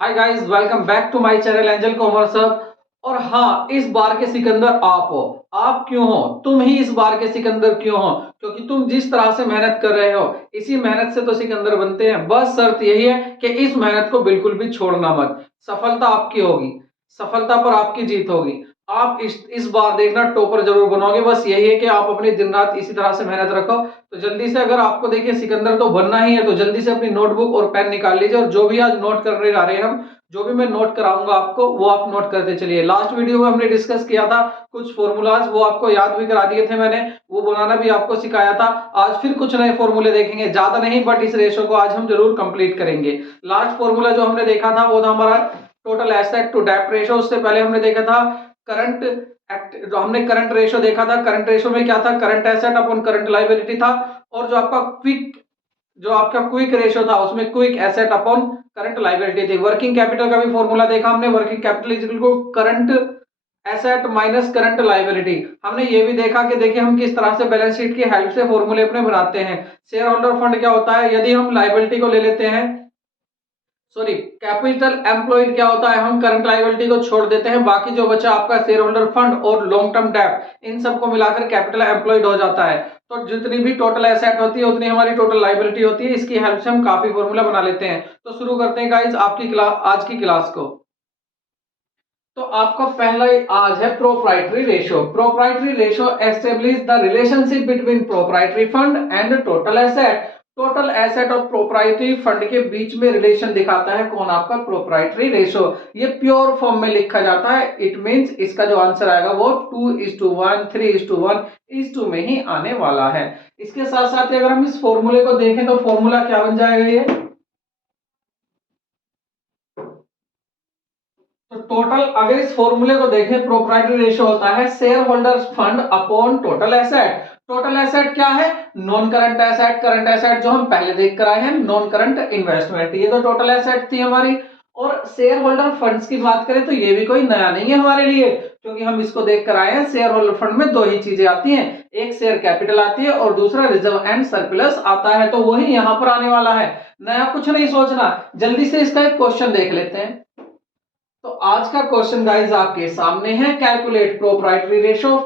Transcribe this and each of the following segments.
Hi guys, welcome back to my channel Angel Commerce Hub. और हाँ, इस बार के सिकंदर आप हो। आप क्यों हो? तुम ही इस बार के सिकंदर क्यों हो? क्योंकि तुम जिस तरह से मेहनत कर रहे हो, इसी मेहनत से तो सिकंदर बनते हैं। बस शर्त यही है कि इस मेहनत को बिल्कुल भी छोड़ना मत। सफलता आपकी होगी, सफलता पर आपकी जीत होगी। आप इस बार देखना टॉपर जरूर बनोगे। बस यही है कि आप अपनी दिन रात इसी तरह से मेहनत रखो। तो जल्दी से, अगर आपको देखिए सिकंदर तो बनना ही है, तो जल्दी से अपनी नोटबुक और पेन निकाल लीजिए और जो भी आज नोट करने जा रहे हैं हम, जो भी मैं नोट कराऊंगा आपको, वो आप नोट करते चलिए। लास्ट वीडियो में हमने डिस्कस किया था कुछ फॉर्मूलाज, वो आपको याद भी करा दिए थे मैंने, वो बनाना भी आपको सिखाया था। आज फिर कुछ नए फॉर्मूले देखेंगे, ज्यादा नहीं बट इस रेशो को आज हम जरूर कंप्लीट करेंगे। लास्ट फॉर्मूला जो हमने देखा था वो था हमारा टोटल एसेट टू डेब्ट रेशो। उससे पहले हमने देखा था करंट जो हमने करंट रेशो देखा था। करंट रेशो में क्या था? Current asset upon current liability था। और जो आपका क्विक रेशो था, उसमें quick asset upon current liability थी। वर्किंग कैपिटल का भी फॉर्मूला देखा हमने। Working capital is equal to current asset minus current liability. हमने ये भी देखा कि देखिए हम किस तरह से बैलेंस शीट की हेल्प से फॉर्मूले अपने बनाते हैं। शेयर होल्डर फंड क्या होता है? यदि हम लायबिलिटी को ले लेते हैं, सॉरी, कैपिटल एम्प्लॉयड क्या होता है? हम करंट लायबिलिटी को छोड़ देते हैं, बाकी जो बचा आपका शेयर होल्डर फंड और लॉन्ग टर्म डेब्ट, इन सबको मिलाकर कैपिटल एम्प्लॉयड हो जाता है। तो जितनी भी टोटल एसेट होती है उतनी हमारी टोटल लायबिलिटी होती है। इसकी हेल्प से हम काफी फॉर्मूला बना लेते हैं। तो शुरू करते हैं गाइस आपकी क्लास, आज की क्लास को। तो आपका पहला आज है proprietary ratio. Proprietary ratio establish the relationship between proprietary fund and total asset. Total asset और प्रोप्राइटरी फंड के बीच में रिलेशन दिखाता है कौन? आपका प्रोप्राइटरी रेशो। ये प्योर फॉर्म में लिखा जाता है। इट मींस इसका जो आंसर आएगा वो 2:1, 3:1 में ही आने वाला है। इसके साथ साथ अगर हम इस फॉर्मूले को देखें तो फॉर्मूला क्या बन जाएगा? ये तो टोटल, अगर इस फॉर्मूले को देखें, प्रोप्राइटरी रेशियो होता है share holders fund upon total asset. Total asset क्या है? Non current asset, current asset जो हम पहले देख कर आए हैं, नॉन करंट इन्वेस्टमेंट, ये तो टोटल एसेट थी हमारी। और शेयर होल्डर फंड्स की बात करें तो ये भी कोई नया नहीं है हमारे लिए, क्योंकि हम इसको देख कर आए हैं। शेयर होल्डर फंड में दो ही चीजें आती हैं, एक शेयर कैपिटल आती है और दूसरा रिजर्व एंड सरप्लस आता है। तो वही यहां पर आने वाला है, नया कुछ नहीं सोचना। जल्दी से इसका एक क्वेश्चन देख लेते हैं। तो आज का क्वेश्चन गाइस आपके सामने है, calculate proprietary ratio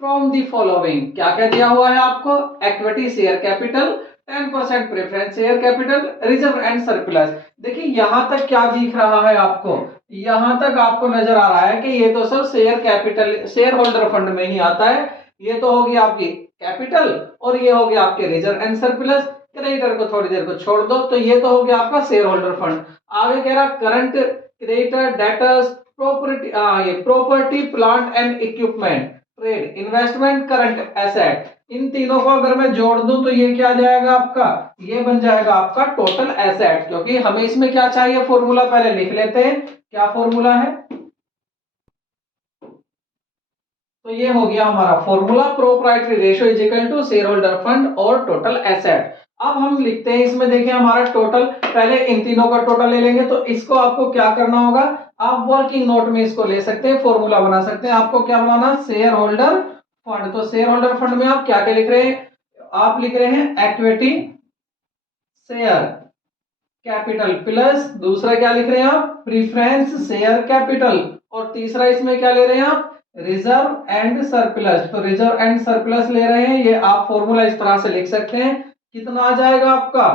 from the following. क्या क्या दिया हुआ है आपको? Equity share capital, 10% preference share capital, reserve and surplus. देखिए यहां तक क्या दिख रहा है आपको? यहां तक आपको नजर आ रहा है कि ये तो सब share capital, share holder fund में ही आता है। ये तो होगी आपकी कैपिटल और ये हो गया आपके रिजर्व एंड सरप्लस। क्रेडिटर को थोड़ी देर को छोड़ दो, तो ये तो हो गया आपका शेयर होल्डर फंड। आगे कह रहा करंट, क्रेडिटर, डेटर्स, प्रॉपर्टी, ये property plant and equipment, trade, investment, current asset. इन तीनों को अगर मैं जोड़ दूं तो ये क्या जाएगा आपका? ये बन जाएगा आपका टोटल एसेट। क्योंकि हमें इसमें क्या चाहिए, फॉर्मूला पहले लिख लेते हैं। क्या फॉर्मूला है? तो ये हो गया हमारा formula, proprietary ratio is equal to share holder fund और टोटल एसेट। अब हम लिखते हैं इसमें, देखिए हमारा टोटल, पहले इन तीनों का टोटल ले लेंगे। तो इसको आपको क्या करना होगा? आप वर्किंग नोट में इसको ले सकते हैं, फॉर्मूला बना सकते हैं। आपको क्या बनाना? Share holder fund. तो शेयर होल्डर फंड में आप क्या क्या लिख रहे हैं? आप लिख रहे हैं इक्विटी शेयर कैपिटल प्लस, दूसरा क्या लिख रहे हैं आप? Preference share capital. और तीसरा इसमें क्या ले रहे हैं आप? Reserve and surplus. तो रिजर्व एंड सरप्लस ले रहे हैं। ये आप फॉर्मूला इस तरह से लिख सकते हैं। कितना आ जाएगा आपका?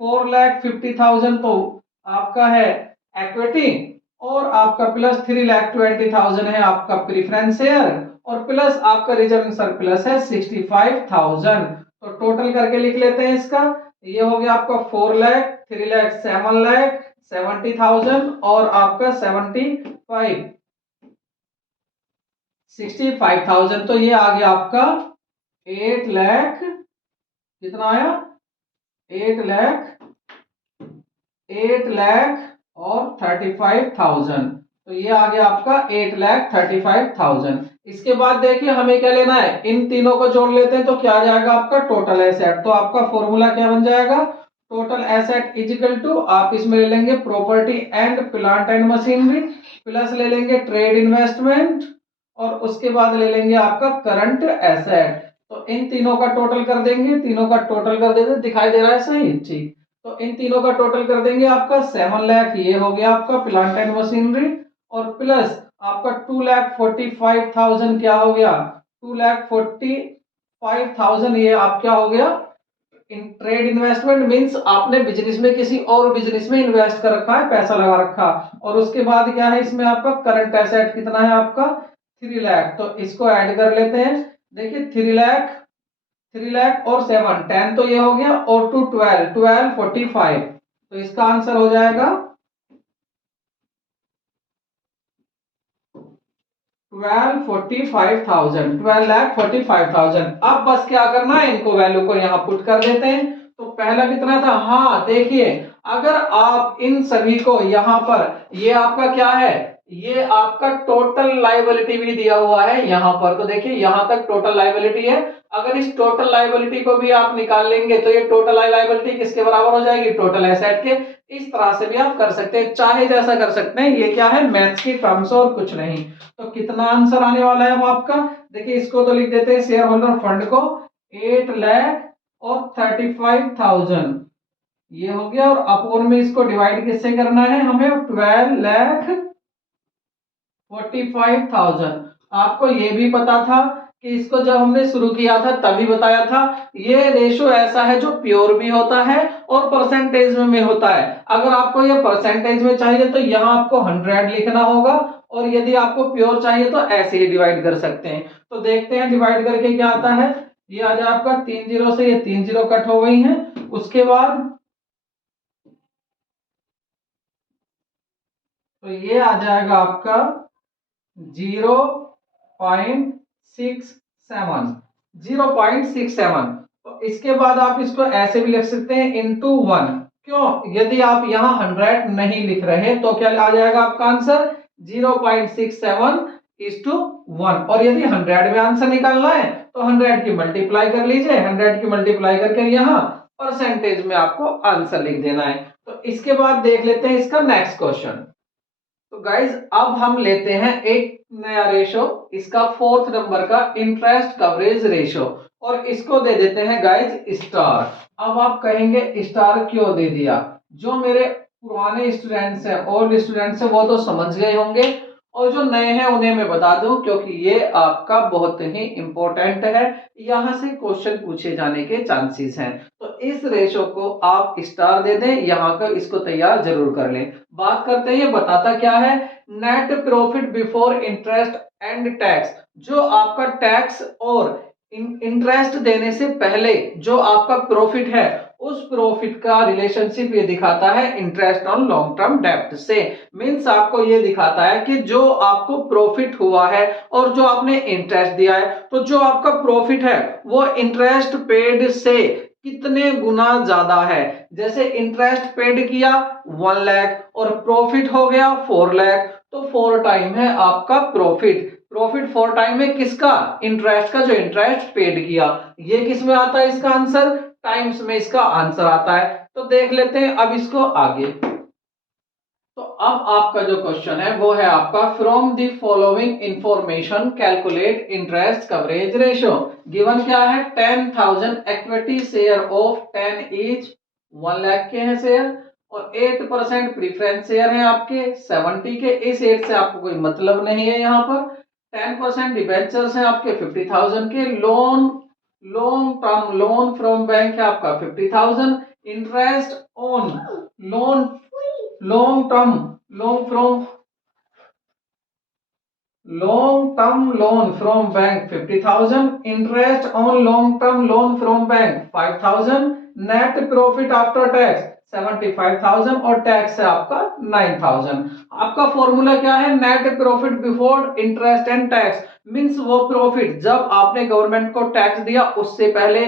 4,50,000 तो आपका है इक्विटी, और आपका प्लस 3,20,000 है आपका प्रीफरेंस शेयर, और प्लस आपका रिजर्व एंड सरप्लस है 65,000। तो टोटल करके लिख लेते हैं इसका। ये हो गया आपका 4 लाख, 3 लाख, 7 लाख 70,000 और आपका 65,000। तो ये आ गया आपका 8 लाख, कितना आया? 8 लाख, 8 लाख और 35,000। तो ये आ गया आपका 8,35,000। इसके बाद देखिए हमें क्या लेना है, इन तीनों को जोड़ लेते हैं। तो क्या आ जाएगा आपका टोटल एसेट? तो आपका फॉर्मूला क्या बन जाएगा? Total asset is equal to, आप इसमें ले लेंगे property and plant and machinery, plus ले लेंगे ट्रेड इन्वेस्टमेंट, और उसके बाद ले लेंगे आपका करंट एसेट। तो इन तीनों का टोटल कर देंगे, तीनों का टोटल कर देते, दिखाई दे रहा है सही? ठीक। तो इन तीनों का टोटल कर देंगे आपका 7 लाख, ये हो गया आपका प्लांट एंड मशीनरी, और प्लस आपका 2,45,000 क्या हो गया, 2,45,000 ये आप क्या हो गया, इन ट्रेड इन्वेस्टमेंट मींस आपने बिजनेस में किसी और बिजनेस में इन्वेस्ट कर रखा है, पैसा लगा रखा। और उसके बाद क्या है इसमें आपका करंट एसेट कितना है आपका 3 लाख, तो इसको ऐड कर लेते हैं। देखिए 3 लाख और 7 10 तो ये हो गया, और 2 12 तो इसका आंसर हो जाएगा 12,45,000। अब बस क्या करना है, इनको वैल्यू को यहाँ पुट कर देते हैं। तो पहला कितना था, हाँ देखिए अगर आप इन सभी को यहाँ पर, ये आपका क्या है, ये आपका टोटल लायबिलिटी भी दिया हुआ है यहाँ पर, तो देखिए यहाँ तक टोटल लायबिलिटी है। अगर इस टोटल लायबिलिटी को भी आप निकाल लेंगे तो ये टोटल लायबिलिटी किसके बराबर हो जाएगी, टोटल एसेट के। इस तरह से भी आप कर सकते हैं, चाहे जैसा कर सकते हैं, ये क्या है मैथ्स की टर्म्स और कुछ नहीं। तो कितना आंसर आने वाला है वो आपका, देखिए इसको तो लिख देते हैं शेयर होल्डर फंड को 8,35,000 ये हो गया, और अपोन में इसको डिवाइड किससे करना है हमें, 12,45,000। आपको ये भी पता था कि इसको जब हमने शुरू किया था तभी बताया था, ये रेशो ऐसा है जो प्योर भी होता है और परसेंटेज में भी होता है। अगर आपको ये परसेंटेज में चाहिए तो यहाँ आपको 100 लिखना होगा, और यदि आपको प्योर चाहिए तो ऐसे ही डिवाइड कर सकते हैं। तो देखते हैं डिवाइड करके क्या आता है, ये आ जाए आपका 3 जीरो से ये 3 जीरो कट हो गई हैं, उसके बाद तो ये आ जाएगा आपका 0.67, 0.67। तो इसके बाद आप इसको ऐसे भी लिख सकते हैं इंटू 1। क्यों, यदि आप यहाँ 100 नहीं लिख रहे तो क्या आ जाएगा आपका आंसर 0.67:1। और यदि 100 में आंसर निकालना है तो 100 की मल्टीप्लाई कर लीजिए, 100 की मल्टीप्लाई करके यहाँ परसेंटेज में आपको आंसर लिख देना है। तो इसके बाद देख लेते हैं इसका नेक्स्ट क्वेश्चन। तो गाइज अब हम लेते हैं एक नया रेशो, इसका 4th नंबर का इंटरेस्ट कवरेज रेशो, और इसको दे देते हैं गाइज स्टार। अब आप कहेंगे स्टार क्यों दे दिया, जो मेरे पुराने स्टूडेंट्स हैं, ओल्ड स्टूडेंट्स हैं, वो तो समझ गए होंगे, और जो नए हैं उन्हें मैं बता दूं क्योंकि ये आपका बहुत ही इंपॉर्टेंट है, यहां से क्वेश्चन पूछे जाने के चांसेस हैं। तो इस रेशो को आप स्टार दे दें, यहाँ का इसको तैयार जरूर कर लें। बात करते हैं ये बताता क्या है, net profit before interest and tax, जो आपका टैक्स और इंटरेस्ट देने से पहले जो आपका प्रॉफिट है, उस प्रॉफिट का रिलेशनशिप ये दिखाता है इंटरेस्ट ऑन लॉन्ग टर्म डेब्ट से। मींस आपको ये दिखाता है कि जो आपको प्रॉफिट हुआ है और जो आपने इंटरेस्ट दिया है, तो जो आपका प्रॉफिट है वो इंटरेस्ट पेड से कितने गुना ज्यादा है। जैसे इंटरेस्ट पेड किया 1 लाख और प्रॉफिट हो गया 4 लाख, तो 4 टाइम है आपका प्रॉफिट। प्रॉफिट 4 टाइम है किसका, इंटरेस्ट का, जो इंटरेस्ट पेड किया। ये किस में आता है इसका आंसर, टाइम्स में इसका आंसर आता है। तो देख लेते हैं अब इसको आगे। तो अब आपका जो क्वेश्चन है वो है आपका from the following information calculate interest coverage ratio. Given क्या है, 10,000 equity share of 10 each, 1 lakh के हैं शेयर, और 8% प्रीफरेंस शेयर है आपके 70 के। इस 8 से आपको कोई मतलब नहीं है यहाँ पर। 10% डिबेंचर्स हैं आपके 50,000 के। Loan, long term loan from bank है आपका 50,000। Interest on loan, long term loan from, long term loan from bank 50,000। Interest on long term loan from bank 5,000। Net profit after tax 75,000 और टैक्स है आपका 9,000। आपका formula क्या है, net profit before interest and tax, means वो profit जब आपने government को टैक्स दिया उससे पहले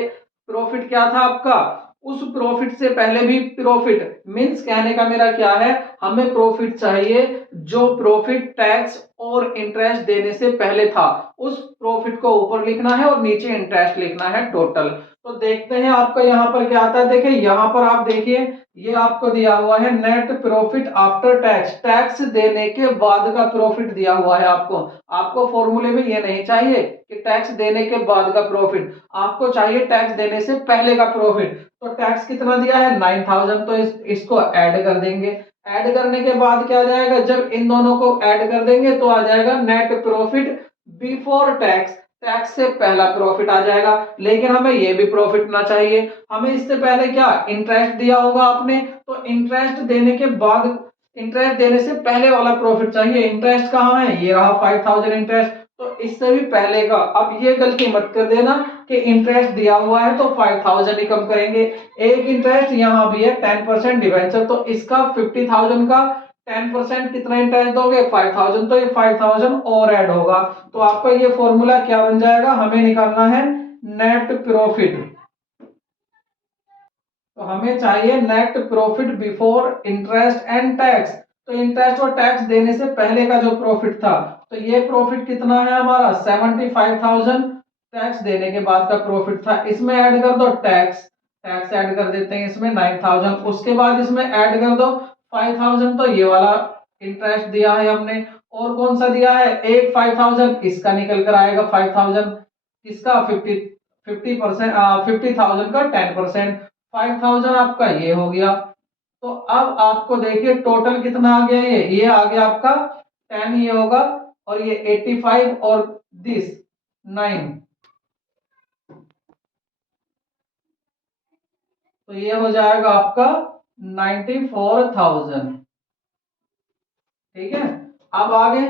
प्रॉफिट क्या था आपका, उस प्रॉफिट से पहले भी प्रॉफिट। मींस कहने का मेरा क्या है, हमें प्रॉफिट चाहिए जो प्रॉफिट टैक्स और इंटरेस्ट देने से पहले था, उस प्रॉफिट को ऊपर लिखना है और नीचे इंटरेस्ट लिखना है टोटल। तो देखते हैं आपका यहाँ पर क्या आता है। देखिए यहाँ पर आप देखिए ये आपको दिया हुआ है net profit after tax, tax देने के बाद का प्रॉफिट दिया हुआ है आपको। आपको फॉर्मूले में ये नहीं चाहिए कि टैक्स देने के बाद का प्रॉफिट, आपको चाहिए टैक्स देने से पहले का प्रॉफिट। तो टैक्स कितना दिया है 9000, तो इसको ऐड कर देंगे। ऐड करने के बाद क्या आ जाएगा, जब इन दोनों को ऐड कर देंगे तो आ जाएगा net profit before tax, tax से पहला प्रॉफिट आ जाएगा। लेकिन हमें ये भी प्रॉफिट ना चाहिए, हमें इससे पहले क्या इंटरेस्ट दिया होगा आपने, तो इंटरेस्ट देने के बाद, इंटरेस्ट देने से पहले वाला प्रॉफिट चाहिए। इंटरेस्ट कहाँ है, ये रहा 5000 इंटरेस्ट, तो इससे भी पहले का। अब ये गलती मत कर देना कि इंटरेस्ट दिया हुआ है तो 5000 ही कम करेंगे। एक इंटरेस्ट यहाँ भी है 10% डिवेंचर, तो इसका 50,000 का 10% कितना इंटरेस्ट दोगे 5000, तो ये 5000 और ऐड होगा। तो आपका ये फॉर्मूला क्या बन जाएगा, हमें निकालना है नेट प्रॉफिट। तो हमें चाहिए net profit before interest and tax. तो इंटरेस्ट और टैक्स देने से पहले का जो प्रॉफिट था, तो ये प्रॉफिट कितना है हमारा 75,000, टैक्स देने के बाद का प्रॉफिट था। इसमें ऐड कर दो टैक्स, टैक्स ऐड कर देते हैं इसमें 9000, उसके बाद इसमें ऐड कर दो 5000, तो ये वाला इंटरेस्ट दिया है हमने। और कौन सा दिया है, एक 5000 इसका निकल कर आएगा 5000, किसका 50% 50,000 का 10%, 5000 आपका ये हो गया। तो अब आपको देखिए टोटल कितना आ गया, ये आ गया आपका 10, ये होगा, और ये 85 और दिस 9, तो ये हो जाएगा आपका 94,000। ठीक है, अब आगे,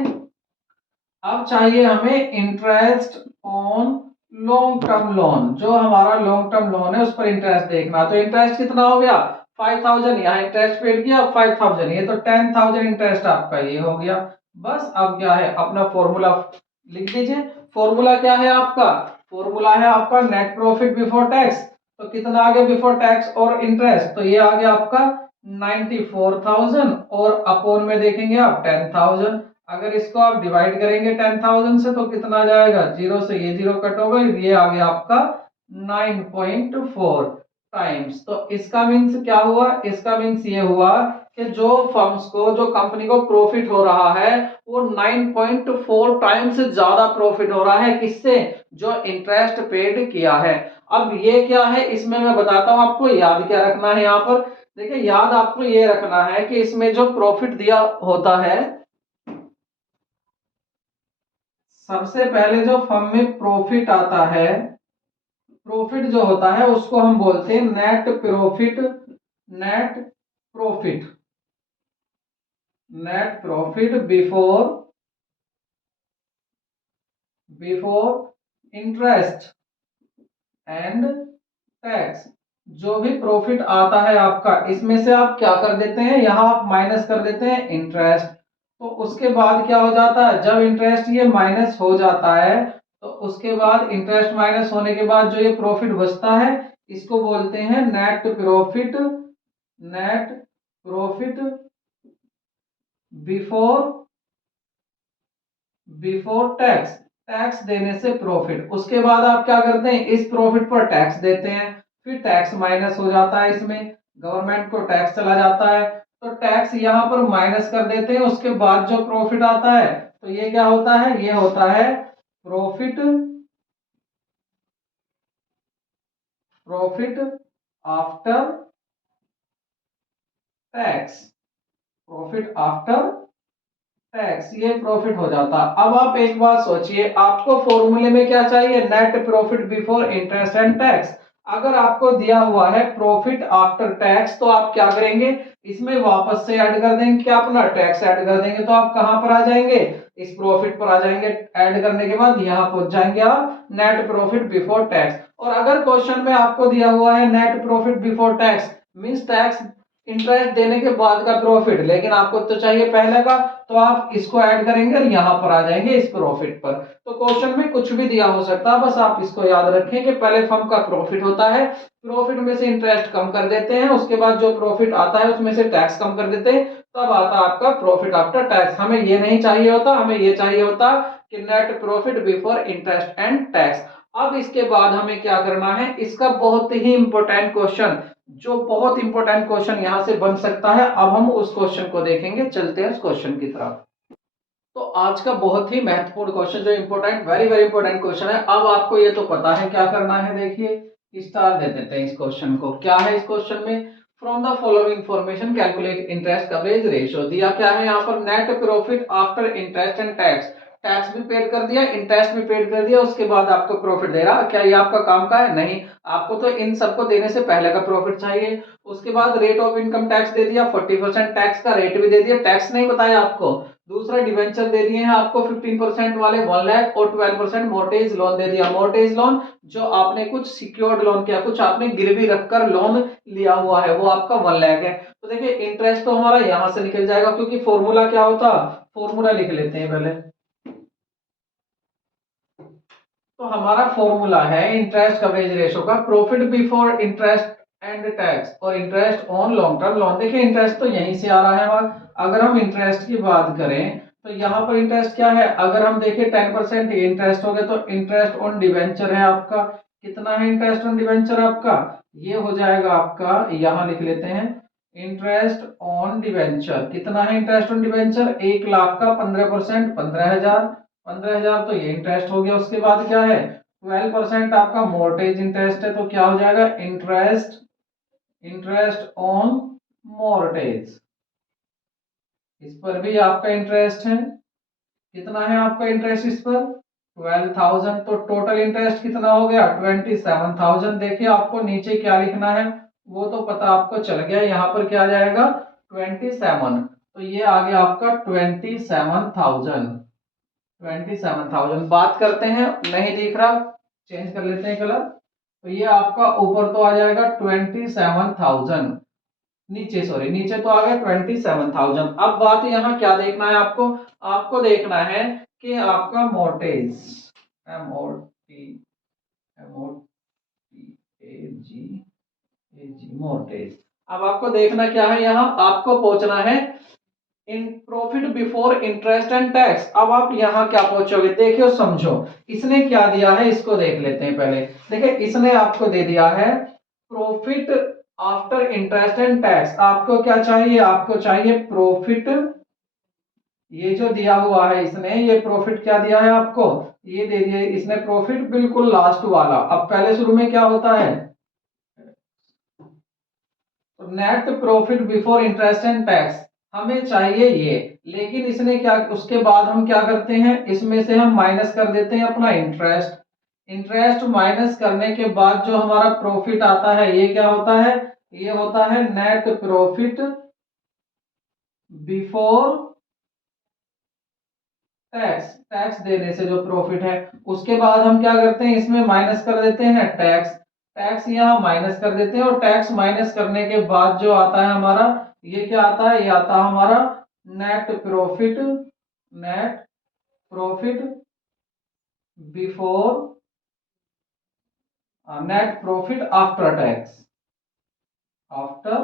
अब चाहिए हमें interest on long term loan. जो हमारा लॉन्ग टर्म लोन है उस पर इंटरेस्ट देखना। तो इंटरेस्ट कितना हो गया 5000, यहाँ इंटरेस्ट पेड किया 5000, ये तो 10,000 इंटरेस्ट आपका ये हो गया। बस अब क्या है, अपना फॉर्मूला लिख दीजिए। फॉर्मूला क्या है आपका, फॉर्मूला है आपका नेट प्रॉफिट बिफोर टैक्स। तो कितना आ गया बिफोर टैक्स और इंटरेस्ट, तो ये आ गया आपका 94,000, और अपोन में देखेंगे आप 10,000। अगर इसको आप डिवाइड करेंगे 10,000 से तो कितना आ जाएगा, जीरो से ये जीरो कट हो गई, ये आ गया आपका 9.4 टाइम्स। तो इसका मीन्स क्या हुआ, इसका मीन्स ये हुआ कि जो फर्म्स को, जो कंपनी को प्रॉफिट हो रहा है वो 9.4 टाइम्स से ज्यादा प्रॉफिट हो रहा है, किससे, जो इंटरेस्ट पेड किया है। अब ये क्या है, इसमें मैं बताता हूं आपको, याद क्या रखना है यहाँ पर। देखिए याद आपको ये रखना है कि इसमें जो प्रॉफिट दिया होता है, सबसे पहले जो फर्म में प्रॉफिट आता है, प्रॉफिट जो होता है उसको हम बोलते हैं net profit, net profit, net profit before, before interest and tax. जो भी प्रॉफिट आता है आपका, इसमें से आप क्या कर देते हैं, यहां आप माइनस कर देते हैं इंटरेस्ट। तो उसके बाद क्या हो जाता है, जब इंटरेस्ट ये माइनस हो जाता है, तो उसके बाद इंटरेस्ट माइनस होने के बाद जो ये प्रॉफिट बचता है, इसको बोलते हैं net profit, net profit before, before tax, tax देने से प्रॉफिट। उसके बाद आप क्या करते हैं, इस प्रॉफिट पर टैक्स देते हैं, फिर टैक्स माइनस हो जाता है, इसमें गवर्नमेंट को टैक्स चला जाता है, तो टैक्स यहां पर माइनस कर देते हैं। उसके बाद जो प्रॉफिट आता है, तो ये क्या होता है, ये होता है profit, profit after tax, profit after tax, ये प्रॉफिट हो जाता। अब आप एक बात सोचिए, आपको फॉर्मूले में क्या चाहिए, net profit before interest and tax. अगर आपको दिया हुआ है प्रॉफिट आफ्टर टैक्स, तो आप क्या करेंगे, इसमें वापस से ऐड कर देंगे, क्या अपना टैक्स ऐड कर देंगे, तो आप कहां पर आ जाएंगे, इस प्रॉफिट पर आ जाएंगे। ऐड करने के बाद यहां पहुंच जाएंगे आप नेट प्रॉफिट बिफोर टैक्स। और अगर क्वेश्चन में आपको दिया हुआ है net profit before tax, means tax interest देने के बाद का प्रॉफिट, लेकिन आपको तो चाहिए पहले का, तो आप इसको ऐड करेंगे और यहां पर आ जाएंगे इस प्रॉफिट पर। तो क्वेश्चन में कुछ भी दिया हो सकता है, बस आप इसको याद रखें कि पहले फर्म का प्रॉफिट होता है, प्रॉफिट में से इंटरेस्ट कम कर देते हैं, उसके बाद जो प्रॉफिट आता है उसमें से टैक्स कम कर देते हैं, तब आता है आपका प्रॉफिट आफ्टर टैक्स। हमें ये नहीं चाहिए होता, हमें ये चाहिए होता कि net profit before interest and tax. अब इसके बाद हमें क्या करना है, इसका बहुत ही इंपॉर्टेंट क्वेश्चन, जो बहुत इंपॉर्टेंट क्वेश्चन यहां से बन सकता है, अब हम उस क्वेश्चन को देखेंगे। चलते हैं उस क्वेश्चन की तरफ। तो आज का बहुत ही महत्वपूर्ण क्वेश्चन, जो important, very very important question है। अब आपको ये तो पता है क्या करना है, देखिए स्टार दे देते हैं इस क्वेश्चन को। क्या है इस क्वेश्चन में? From the following information calculate interest coverage ratio. दिया क्या है यहाँ पर? Net profit after interest and tax. Tax भी पेड कर दिया, इंटरेस्ट भी पेड कर दिया, उसके बाद आपको प्रॉफिट दे रहा। क्या ये आपका काम का है? नहीं। आपको तो इन सबको देने से पहले का प्रॉफिट चाहिए। उसके बाद रेट ऑफ इनकम टैक्स दे दिया, 40% टैक्स का रेट भी दे दिया, टैक्स नहीं बताया आपको। दूसरा डिवेंचर दे दिए हैं आपको 15% वाले 1 लाख, और 12% मोर्टेज लोन दे दिया। मोर्टेज लोन जो आपने कुछ सिक्योर्ड लोन किया, कुछ आपने गिरवी रखकर लोन लिया हुआ है, वो आपका 1 लाख है। तो देखिए इंटरेस्ट तो हमारा यहां से निकल जाएगा, क्योंकि फॉर्मूला क्या होता? फॉर्मूला लिख लेते हैं पहले। तो हमारा फॉर्मूला है इंटरेस्ट कवरेज रेशो का, profit before interest and tax और interest on long term loan. देखिए इंटरेस्ट तो यहीं से आ रहा है हमारा। अगर हम इंटरेस्ट की बात करें तो यहाँ पर इंटरेस्ट क्या है? अगर हम देखें 10% इंटरेस्ट हो गया, तो इंटरेस्ट ऑन डिवेंचर है आपका। कितना है इंटरेस्ट ऑन डिवेंचर आपका? ये हो जाएगा आपका, यहाँ लिख लेते हैं, इंटरेस्ट ऑन डिवेंचर। कितना है इंटरेस्ट ऑन डिवेंचर? 1 लाख का 15%, 15,000। 15,000 तो ये इंटरेस्ट हो गया। उसके बाद क्या है? 12% आपका मोर्टेज इंटरेस्ट है, तो क्या हो जाएगा? Interest, interest on मोर्टेज। इस पर भी आपका इंटरेस्ट है। कितना है आपका इंटरेस्ट इस पर? 12,000। तो टोटल इंटरेस्ट कितना हो गया? 27,000। देखिए आपको नीचे क्या लिखना है वो तो पता आपको चल गया। यहाँ पर क्या आ जाएगा? 27। तो ये आ गया आपका 27,000। 27,000 बात करते हैं, नहीं दिख रहा, चेंज कर लेते हैं कलर। तो ये आपका ऊपर तो आ जाएगा 27,000, नीचे सॉरी नीचे तो आ गया 27,000। अब बात यहाँ क्या देखना है आपको? आपको देखना है कि आपका मोर्टेज, MORTAGE मोर्टेज। अब आपको देखना क्या है? यहाँ आपको पहुंचना है in profit before interest and tax. अब आप यहाँ क्या पहुंचोगे? देखियो समझो, इसने क्या दिया है इसको देख लेते हैं पहले। देखिए इसने आपको दे दिया है profit after interest and tax. आपको क्या चाहिए? आपको चाहिए प्रॉफिट। ये जो दिया हुआ है इसने, ये प्रॉफिट क्या दिया है आपको? ये दे दिया इसने प्रॉफिट बिल्कुल लास्ट वाला। अब पहले शुरू में क्या होता है? Net profit before interest and tax हमें चाहिए ये। लेकिन इसने क्या, उसके बाद हम क्या करते हैं? इसमें से हम माइनस कर देते हैं अपना इंटरेस्ट। इंटरेस्ट माइनस करने के बाद जो हमारा प्रॉफिट आता है, ये क्या होता है? ये होता है net profit before tax. Tax देने से जो प्रॉफिट है, उसके बाद हम क्या करते हैं? इसमें माइनस कर देते हैं टैक्स। टैक्स यहाँ माइनस कर देते हैं, और टैक्स माइनस करने के बाद जो आता है हमारा, ये क्या आता है? ये आता है हमारा net profit, net profit before, net profit after tax, after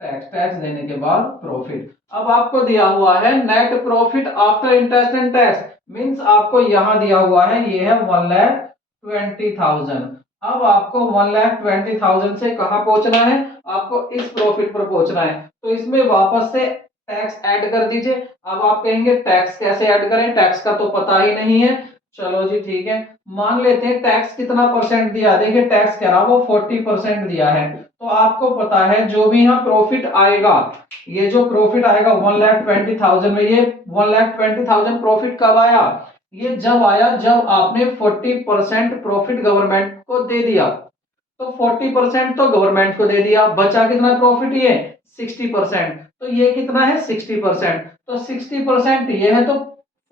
tax. Tax देने के बाद प्रॉफिट। अब आपको दिया हुआ है net profit after interest and tax, means आपको यहां दिया हुआ है ये है 1,20,000। अब आपको 1,20,000 से कहां पहुंचना है? आपको इस प्रॉफिट पर पहुंचना है। तो इसमें वापस से टैक्स ऐड कर दीजिए। अब आप कहेंगे टैक्स कैसे ऐड करें? टैक्स का तो पता ही नहीं है। चलो जी ठीक है, मान लेते हैं टैक्स कितना परसेंट दिया। देखिए टैक्स कह रहा वो 40% दिया है। तो आपको पता है जो भी यहाँ प्रॉफिट आएगा, ये जो प्रॉफिट आएगा 1,20,000 में, ये 1,20,000 प्रॉफिट कब आया? ये जब आया जब आपने 40% प्रॉफिट गवर्नमेंट को दे दिया। तो 40% तो गवर्नमेंट को दे दिया, बचा कितना प्रॉफिट? ये 60%। तो ये कितना है? 60%। तो 60% ये है, तो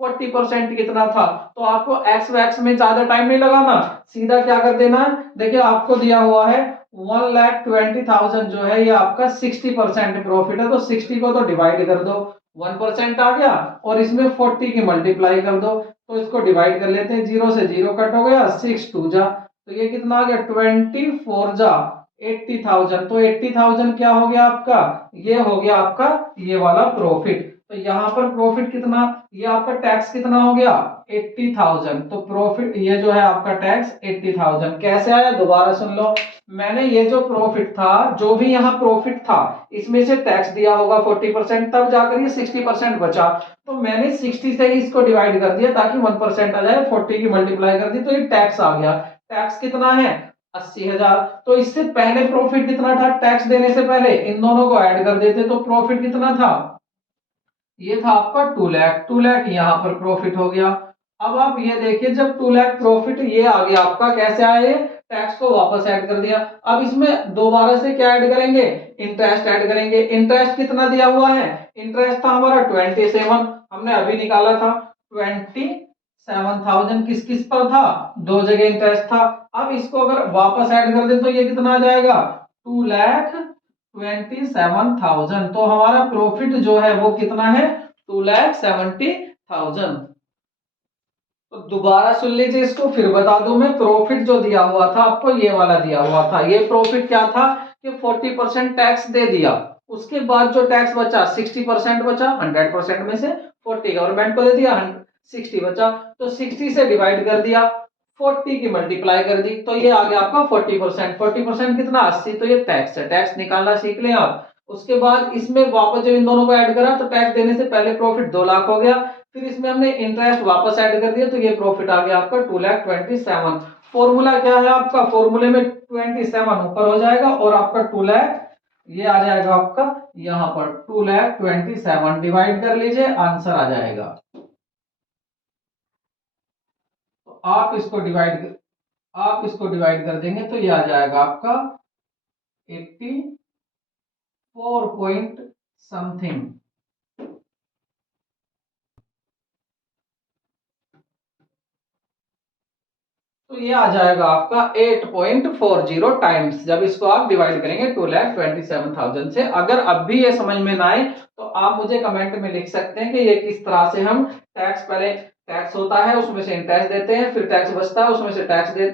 40% कितना था? तो आपको एक्स वैक्स में ज्यादा टाइम नहीं लगाना, सीधा क्या कर देना। देखिए आपको दिया हुआ है 1,20,000 जो है, ये आपका 60% प्रॉफिट है। तो 60 को तो डिवाइड कर दो, 1% आ गया, और इसमें 40 की मल्टीप्लाई कर दो। तो इसको डिवाइड कर लेते हैं, 0 से 0 कट हो गया, 6 2 जा, तो ये कितना आ गया? 24 जा 80,000। तो 80,000 क्या हो गया आपका? ये हो गया आपका ये वाला प्रॉफिट। तो यहाँ पर प्रॉफिट कितना? ये आपका टैक्स कितना हो गया? 80,000। तो प्रॉफिट ये जो है आपका टैक्स 80,000 कैसे आया? दोबारा सुन लो, मैंने ये जो प्रॉफिट था, जो भी यहाँ प्रॉफिट था, इसमें से टैक्स दिया होगा 40%, तब जाकर ये 60% बचा। तो मैंने 60 से ही इसको डिवाइड कर दिया ताकि 1% आ जाए, 40 की मल्टीप्लाई कर दी, तो ये टैक्स आ गया। टैक्स कितना है? 80,000। तो इससे पहले प्रॉफिट कितना था, टैक्स देने से पहले इन दोनों को ऐड कर देते तो प्रॉफिट कितना था, ये था आपका 2 लाख। 2 लाख यहाँ पर प्रॉफिट हो गया। अब आप ये देखिए, जब 2 लाख प्रॉफिट ये आ गया आपका, कैसे आया ये, टैक्स को वापस ऐड कर दिया। अब इसमें दोबारा से क्या ऐड करेंगे, इंटरेस्ट ऐड करेंगे। इंटरेस्ट कितना दिया हुआ है, इंटरेस्ट था हमारा 27, हमने अभी निकाला था। 27,000 किस किस पर था, दो जगह इंटरेस्ट था। अब इसको अगर वापस ऐड कर दे तो ये कितना आ जाएगा, 2,27,000। तो हमारा प्रॉफिट जो है वो कितना है, 2,70,000। तो दोबारा सुन लीजिए इसको, फिर बता दूं मैं। प्रॉफिट जो दिया हुआ था आपको, ये वाला दिया हुआ था, ये प्रॉफिट क्या था कि 40% टैक्स दे दिया। उसके बाद जो टैक्स बचा 60% बचा, 100% में से 40 गवर्नमेंट को दे दिया, 60 बचा। तो 60 से डिवाइड कर दिया, 40 की मल्टीप्लाई कर दी, तो ये आ गया आपका 40%। 40% कितना, 80। तो ये टैक्स है, टैक्स निकालना सीख लें आप। उसके बाद इसमें वापस जब इन दोनों को ऐड करा तो टैक्स देने से पहले प्रॉफिट 2 लाख हो गया। फिर इसमें हमने इंटरेस्ट वापस ऐड कर दिया तो ये प्रॉफिट आ गया आपका 2,27,000। फॉर्मूला क्या है आपका, फॉर्मूले में 27 ऊपर हो जाएगा और आपका 2 लाख ये आ जाएगा आपका यहां पर 2,27,000। डिवाइड कर लीजिए, आंसर आ जाएगा। तो आप इसको डिवाइड कर देंगे तो ये आ जाएगा आपका 84 पॉइंट समथिंग। तो ये आ जाएगा आपका 8.40 टाइम्स, जब इसको आप डिवाइड करेंगे 2,27,000 से। अगर अब भी ये समझ में ना आए तो आप मुझे कमेंट में लिख सकते हैं कि ये किस तरह से हम टैक्स, पहले टैक्स होता है उसमें से इंटरेस्ट देते हैं, फिर टैक्स बचता है उसमें से टैक्स दे,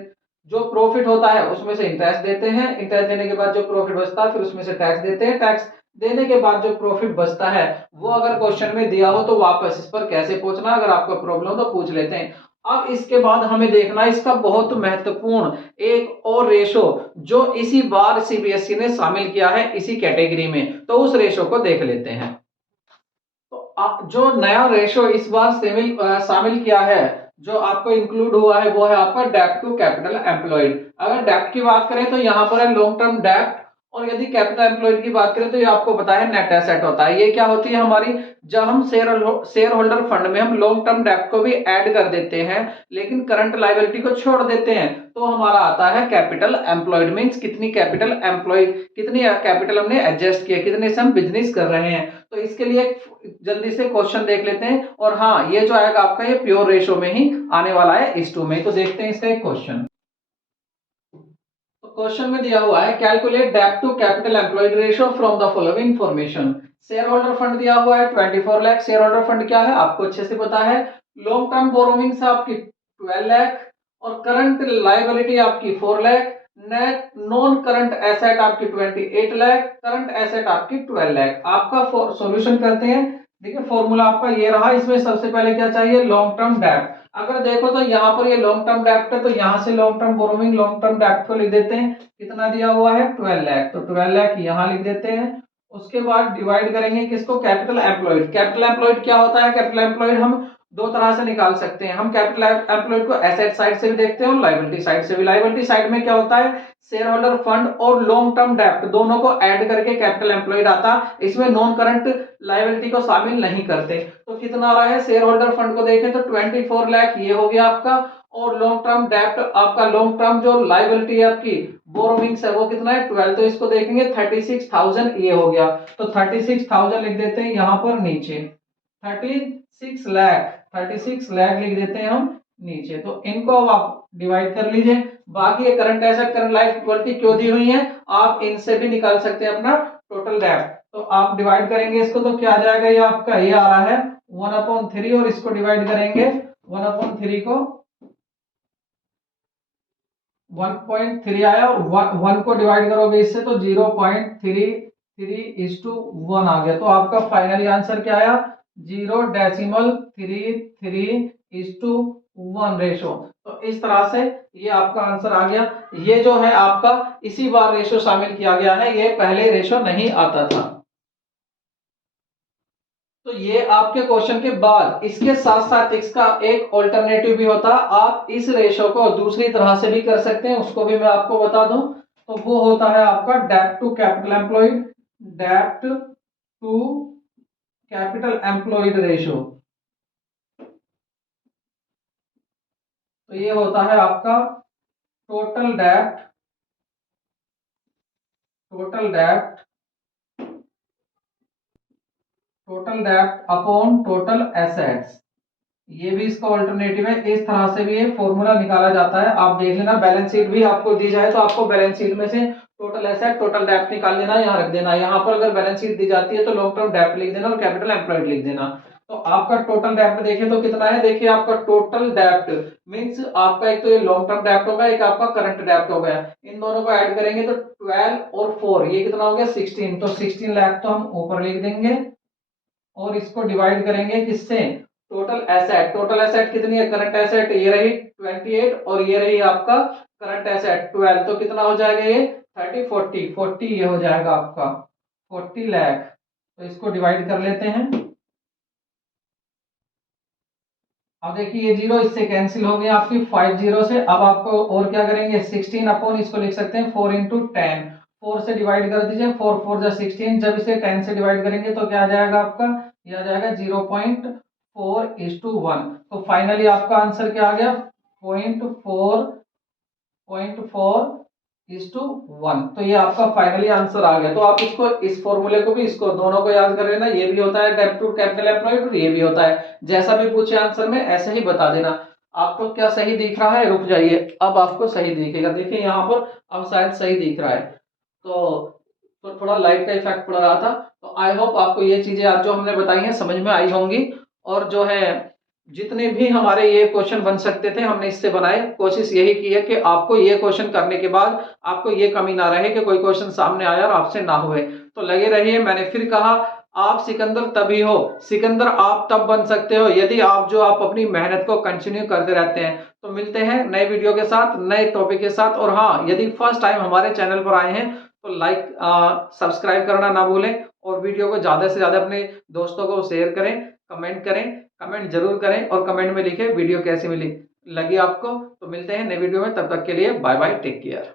जो प्रॉफिट होता है उसमें से इंटरेस्ट देते हैं, इंटरेस्ट देने के बाद जो प्रॉफिट बचता है फिर उसमें से टैक्स देते हैं, टैक्स देने के बाद जो प्रॉफिट बचता है वो अगर क्वेश्चन में दिया हो तो वापस इस पर कैसे पहुंचना, अगर आपको प्रॉब्लम हो तो पूछ लेते हैं। अब इसके बाद हमें देखना है इसका बहुत महत्वपूर्ण एक और रेशो, जो इसी बार सीबीएसई ने शामिल किया है इसी कैटेगरी में, तो उस रेशो को देख लेते हैं। तो जो नया रेशो इस बार शामिल किया है, जो आपको इंक्लूड हुआ है, वो है आपका डेब्ट टू कैपिटल एम्प्लॉयड। अगर डेब्ट की बात करें तो यहाँ पर है लॉन्ग टर्म डेब्ट, और यदि कैपिटल एम्प्लॉयड की बात करें तो ये आपको पता है नेट एसेट होता है। ये क्या होती है हमारी, जब हम शेयर होल्डर फंड में हम लॉन्ग टर्म डेब्ट को भी ऐड कर देते हैं लेकिन करंट लायबिलिटी को छोड़ देते हैं, तो हमारा आता है कैपिटल एम्प्लॉयड। मींस कितनी कैपिटल एम्प्लॉयड, कितनी कैपिटल हमने एडजस्ट किया, कितने से हम बिजनेस कर रहे हैं। तो इसके लिए जल्दी से क्वेश्चन देख लेते हैं। और हाँ, ये जो आएगा आपका ये प्योर रेशो में ही आने वाला है, इस टू में। तो देखते हैं इसका एक क्वेश्चन। तो क्वेश्चन में दिया हुआ है, कैलकुलेट डेब्ट to capital employed ratio from the following information. Share holder fund दिया हुआ है 24 लाख। शेयर होल्डर फंड क्या है आपको अच्छे से पता है। लॉन्ग टर्म बोरोइंग्स आपकी 12 लाख, और करंट लायबिलिटी आपकी 4 lakh. Net non current asset आपकी 28 लाख, करंट एसेट आपकी 12 लाख। आपका सॉल्यूशन करते हैं। देखिए फॉर्मूला आपका ये रहा, इसमें सबसे पहले क्या चाहिए, लॉन्ग टर्म डेब्ट। अगर देखो तो यहाँ पर ये लॉन्ग टर्म डेब्ट है, तो यहाँ से long term borrowing long term डेब्ट को लिख देते हैं। कितना दिया हुआ है 12 लाख, तो 12 लाख यहाँ लिख देते हैं। उसके बाद डिवाइड करेंगे किसको, कैपिटल एम्प्लॉयड। कैपिटल एम्प्लॉयड क्या होता है, कैपिटल एम्प्लॉयड हम दो तरह से निकाल सकते हैं। हम कैपिटल एम्प्लॉयड को एसेट साइड से भी देखते हैं और लायबिलिटी साइड से भी। लायबिलिटी साइड में क्या होता है, शेयर होल्डर फंड और लॉन्ग टर्म डेब्ट दोनों को ऐड करके कैपिटल एम्प्लॉयड आता, इसमें नॉन करंट लायबिलिटी को शामिल नहीं करते। तो कितना आ रहा है, शेयर होल्डर फंड को देखें तो 24 लाख ये हो गया आपका, और लॉन्ग टर्म डेब्ट आपका, लॉन्ग टर्म जो लायबिलिटी है आपकी बोरोइंग्स है वो कितना है 12, तो इसको देखेंगे 36,000 ये हो गया। तो 36,000 लिख देते हैं यहाँ पर नीचे, 36 लाख लिख देते हैं हम नीचे। तो इनको अब आप डिवाइड कर लीजिए। बाकी ये करंट एसेट करंट लायबिलिटी क्यों दी हुई है, आप इनसे भी निकाल सकते हैं अपना टोटल डेब्ट। तो आप डिवाइड करेंगे इसको तो क्या आ जाएगा, ये आपका ये आ रहा है 1/3, और इसको डिवाइड करेंगे 1/3 को 1.3 आया, और 1 को डिवाइड करोगे इससे तो 0.33:1 आ गया। तो आपका फाइनली आंसर क्या आया, 0.33:1 रेशो। तो इस तरह से ये आपका आंसर आ गया। ये जो है आपका इसी बार रेशो शामिल किया गया है, ये पहले रेशो नहीं आता था। तो ये आपके क्वेश्चन के बाद इसके साथ साथ इसका एक ऑल्टरनेटिव भी होता है। आप इस रेशो को दूसरी तरह से भी कर सकते हैं, उसको भी मैं आपको बता दूं। तो वो होता है आपका डेब्ट टू कैपिटल एम्प्लॉयड, डेब्ट टू कैपिटल एम्प्लॉयड रेशो। तो ये होता है आपका टोटल डेब्ट, टोटल डेब्ट, टोटल डेब्ट अपॉन टोटल एसेट्स। ये भी इसका ऑल्टरनेटिव है। इस तरह से भी ये फॉर्मूला निकाला जाता है। आप देख लेना, बैलेंस शीट भी आपको दी जाए तो आपको बैलेंस शीट में से टोटल एसेट टोटल डेब्ट निकाल लेना, यहाँ रख देना। यहाँ पर अगर बैलेंस शीट दी जाती है तो लॉन्ग टर्म डेब्ट लिख देना और कैपिटल एम्प्लॉयड लिख देना। तो आपका टोटल डेब्ट देखें तो कितना है, देखिए आपका टोटल डेब्ट मींस आपका एक तो ये लॉन्ग टर्म डेब्ट होगा, एक आपका करंट डेब्ट हो गया। इन दोनों को ऐड करेंगे तो 12 और 4 ये कितना हो गया 16। तो 16 लाख तो हम ऊपर लिख देंगे और इसको डिवाइड करेंगे किससे, टोटल एसेट। टोटल एसेट कितनी है, करंट एसेट ये रही 28 और ये रही आपका करंट एसेट 12। तो कितना हो जाएगा ये 30 40 40 ये हो जाएगा आपका 40 लाख। तो इसको डिवाइड कर लेते हैं। अब देखिए ये जीरो इससे कैंसिल हो गया आपकी 5 जीरो से। अब आपको और क्या करेंगे 16 अपॉन इसको लिख सकते हैं 4 इंटू 10। 4 से डिवाइड कर दीजिए, 4 4 जा 16। जब इसे 10 से डिवाइड करेंगे तो क्या आ जाएगा आपका, ये आ जाएगा 0.4:1। तो फाइनली आपका आंसर क्या आ गया 0.4:1। तो ये आपका फाइनली आंसर आ गया। तो आप इसको इस फॉर्मूले को भी इसको दोनों को याद कर लेना। ये भी होता है डेब्ट टू कैपिटल एम्प्लॉयड और ये भी होता है। जैसा भी पूछे आंसर में ऐसे ही बता देना। आपको क्या सही दिख रहा है, रुक जाइए, अब आपको सही दिखेगा। देखिए यहाँ पर अब शायद सही दिख रहा है। तो थोड़ा लाइट का इफेक्ट पड़ रहा था। तो आई होप आपको ये चीजें आज जो हमने बताई हैं समझ में आई होंगी। और जो है जितने भी हमारे ये क्वेश्चन बन सकते थे हमने इससे बनाए। कोशिश यही की है कि आपको ये क्वेश्चन करने के बाद आपको ये कमी ना रहे कि कोई क्वेश्चन सामने आया और आपसे ना हुए। तो लगे रहिए। मैंने फिर कहा, आप सिकंदर तभी हो, सिकंदर आप तब बन सकते हो यदि आप अपनी मेहनत को कंटिन्यू करते रहते हैं। तो मिलते हैं नए वीडियो के साथ, नए टॉपिक के साथ। और हाँ, यदि फर्स्ट टाइम हमारे चैनल पर आए हैं तो लाइक सब्सक्राइब करना ना भूलें और वीडियो को ज्यादा से ज्यादा अपने दोस्तों को शेयर करें, कमेंट करें, कमेंट जरूर करें और कमेंट में लिखें वीडियो कैसी मिली लगी आपको। तो मिलते हैं नए वीडियो में, तब तक के लिए बाय बाय, टेक केयर।